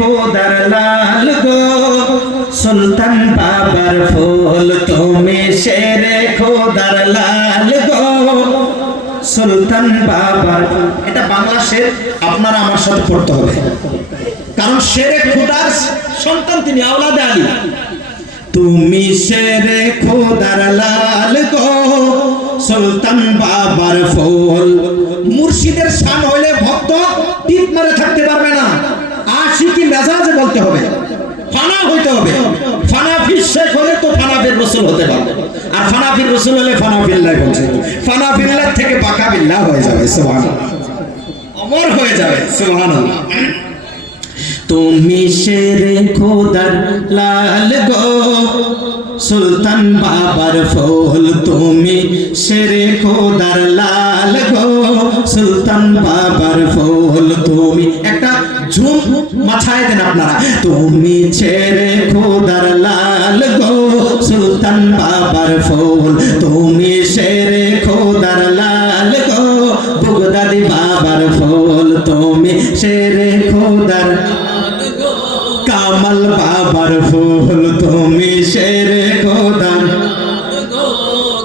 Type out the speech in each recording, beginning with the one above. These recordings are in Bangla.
খোদার লাল গো সুলতান বাবার ফুল তুমি শেরে খোদার লাল গো সুলতান বাবার। এটা বাংলা শের, আপনারা আমার সাথে পড়তে হবে, কারণ শেরে খোদার সন্তান তিনি, আওলাদে আলী। তুমি শেরে খোদার লাল গো সুলতান বাবার ফুল। মুর্শিদের শান হইলে ভক্ত টিপ মারে থাকতে পারবে না, আশিকি মেজাজে বলতে হবে, ফানা হইতে হবে। ফানাফির শেখ হলে তো ফানাফির রসুল হতে পারবে, আর ফানাফির রসুল হলে ফানাফিল্লাহ বলছে। ফানাফিল্লাহ থেকে পাকা বিল্লাহ হয়ে যাবে, সুবহানাল্লাহ, অমর হয়ে যাবে, সুবহানাল্লাহ। তুমি শেরে খোদার লাল গো সুলতান বাবার ফুল তুমি শেরে খোদার লাল গো সুলতান বাবার ফুল তুমি। একটা ঝুম মাথায় দেন আপনারা। তুমি শেরে খোদার লাল গো সুলতান বাবার ফুল তুমি শেরে খোদার লাল গো বগদাদি বাবার ফুল তুমি শেরে খোদার কামাল বাবার ফুল তুমি শেরে খোদার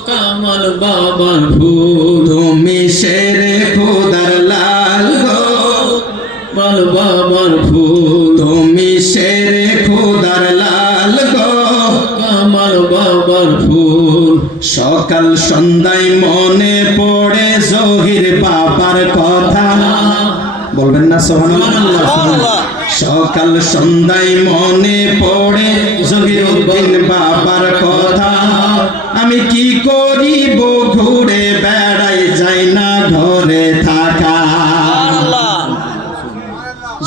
কামাল বাবার ফুল তুমি শেরে খোদার লাল গো কামাল বাবার ফুল তুমি শেরে খোদার লাল গো কামাল বাবার ফুল। সকাল সন্ধ্যায় মনে পড়ে জহির বাবার কথা, বলবেন না সুবহানাল্লাহ। সকাল সন্ধ্যায় মনে পড়ে জহিরউদ্দিন বাবার কথা, আমি কি করিব ঘুরে বেড়াই যাই না ঘরে থাকা।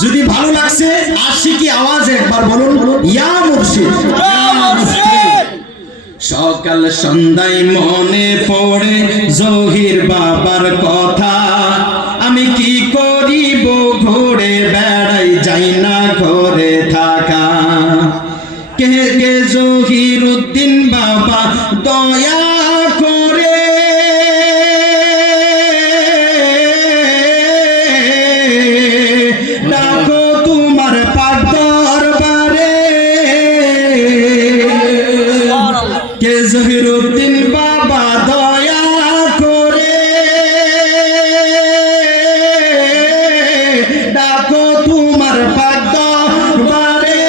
যদি ভালো লাগছে আশিকি আওয়াজে একবার বলুন ইয়া মুর্শিদ। সকাল সন্ধ্যায় মনে পড়ে জহির বাবার কথা, আমি কি করিব ঘুরে বেড়াই যাই না ঘরে থাকা। কে কে জহিরউদ্দিন বাবা দয়া করে ডাকো তোমার পাক দরবারে। কে জহিরউদ্দিন বাবা দয়া করে ডাকো তোমার পাক দরবারে।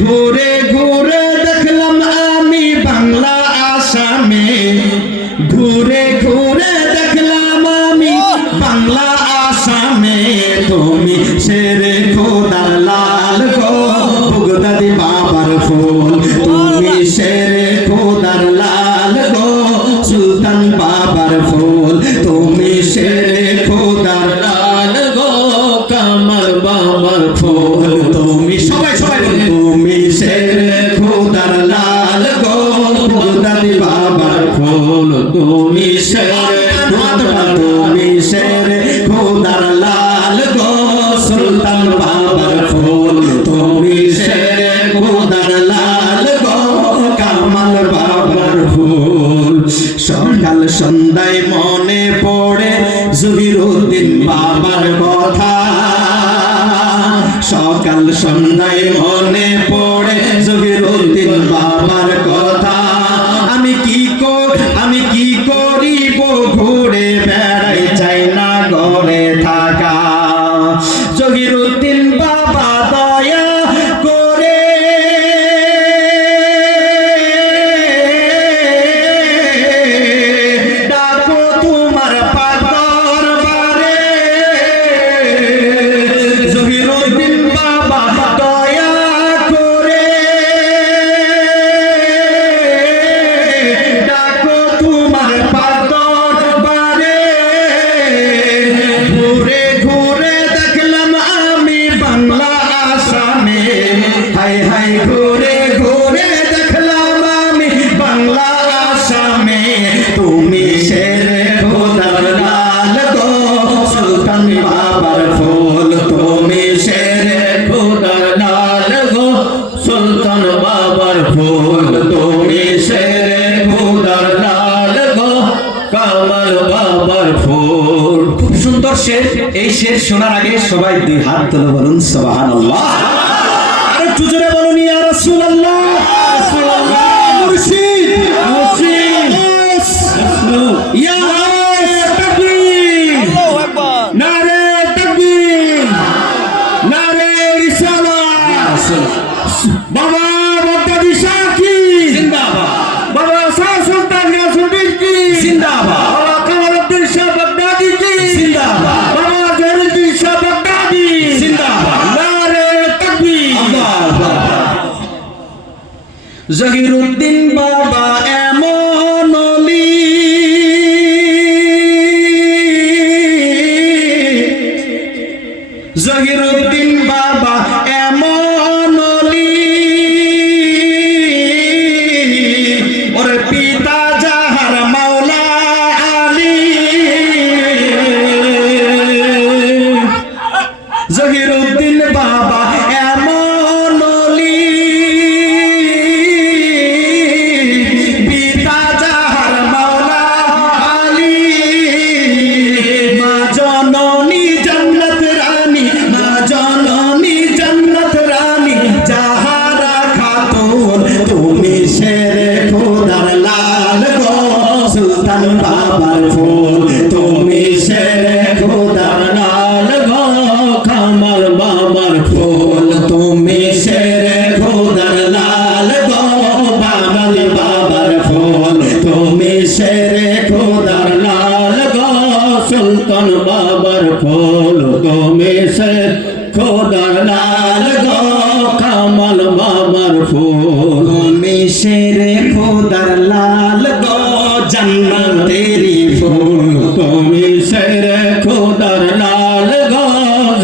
ঘুরে ঘুরে দেখলাম আমি বাংলা আসামে, ঘুরে ঘুরে দেখলাম আমি বাংলা আসামে তুমি শেরে খোদার লাল গো বগদাদি বাবার ফুল তুমি শেরে খোদার লাল গো সুলতান বাবার ফুল তুমি শেরে খোদার লাল গো কামাল বাবার ফুল তুমি। সবাই সবাই তুমি শেরে খোদার লাল গো বগদাদি বাবার ফুল তুমি শেরে তুমি শেরে খোদার লাল গো সুলতান বাবার ফুল তুমি শেরে খোদার লাল গো কামাল বাবার ফুল। সকাল সন্ধ্যায় মনে পড়ে জহিরউদ্দিন বাবার কথা, সকাল সন্ধ্যায় মনে পড়ে জহিরউদ্দিন বাবার কথা, আমি কি করিব ঘুরে বেড়াই চাই না ঘরে থাকা। জহিরউদ্দিন বাবা দয়া করে ডাকো তোমার পাক দরবারে। জহিরউদ্দিন বাবা দয়া করে ডাকো তোমার পাক দরবারে। ঘুরে ঘুরে দেখলাম আমি বাংলা সবাই দুই হাত তুলে বলুন সুবহানাল্লাহ। আরে একটু জোরে বলুন ইয়া রাসূলুল্লাহ। মুর্শিদ মুর্শিদ ইয়া তাকবীর, নারে তাকবীর, নারে রিসালাত। বাবা বক্তাদি সাকি জিন্দাবাদ, বাবা শাহ সুলতান নাসিরুদ্দিন কি জিন্দাবাদ, বাবা কামালউদ্দিন শাহ বাগদাদি কি জিন্দাবাদ, বাবা জহিরুদ্দিন শাহ বাগদাদি জিন্দাবাদ, নারে তাকবীর। জহিরুদ্দিন বাবা এমন অলি, জহিরুদ্দিন বাবা এমন অলি, ওর পিতা যাহার মাওলা আলী। জহিরুদ্দিন বাবা এমন অলি, পিতা যাহার মাওলা আলী। মা জননী জান্নাত রানী, মা জননী জান্নাত রানী, যাহারা খাতুন তুমি শেরে খোদার লাল গো। সুলতান বাবার ফুল তুমি শেরে খোদার লাল গো। কামাল বাবার ফুল তুমি শেরে খোদার লাল গো। বাঙাল বাবার ফুল তুমি শেরে খোদার লাল গো। সুলতান বাবার ফুল তুমি শেরে খোদার লাল গো। কামাল বাবার ফুল তুমি শেরে খোদার লাল গো। জান্নাতেরি ফুল তুমি শেরে খোদার লাল গো।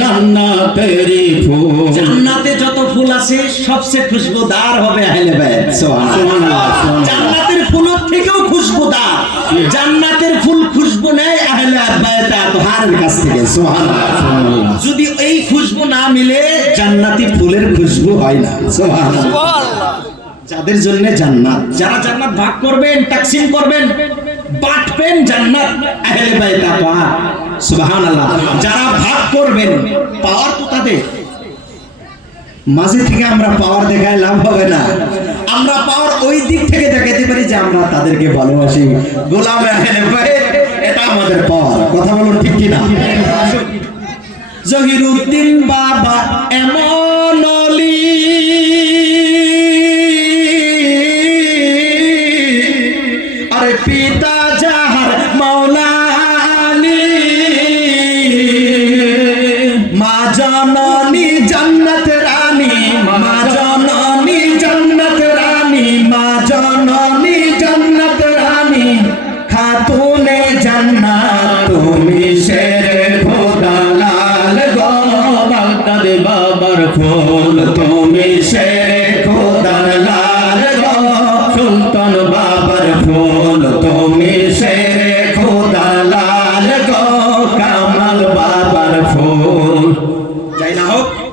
জান্নাতেরি ফুল, জান্নাতে যত ফুল আছে সবচেয়ে খুশবুদার হবে আহলে বাইত। সুবহানাল্লাহ। জান্নাতের ফুলের থেকেও খুশবুদার, জান্নাতের ফুল খুশবু নেয় আহলে বাইত আতহারের কাছ থেকে। সুবহানাল্লাহ। যদি এই খুশবু না মিলে জান্নাতি ফুলের খুশবু হয় না। সুবহানাল্লাহ। যাদের জন্য জান্নাত, যারা জান্নাত ভাগ করবেন, তাকসিম করবেন, বাঁটবেন জান্নাত আহলে বাইত আতহার। সুবহানাল্লাহ। যারা ভাগ করবেন, পাওয়ার তো তাদের। মাঝে থেকে আমরা পাওয়ার দেখায় লাভ হবে না। আমরা পাওয়ার ওই দিক থেকে দেখাতে পারি যে আমরা তাদেরকে ভালোবাসি, গোলাম আহলে বাইত, এটা আমাদের পাওয়ার। কথা বলুন ঠিক কি না? জহিরুদ্দিন বাবা এমন অলি, আরে পিতা যাহার মাওলা আলী। মা জননী জান্নাত রানী, মা জননী জান্নাত রানী, মা জননী জান্নাত রানী, খাতুনে জান্নাত তুমি শেরে খোদা লাল গো। বাগদাদ বাবার ফুল তুমি শেরে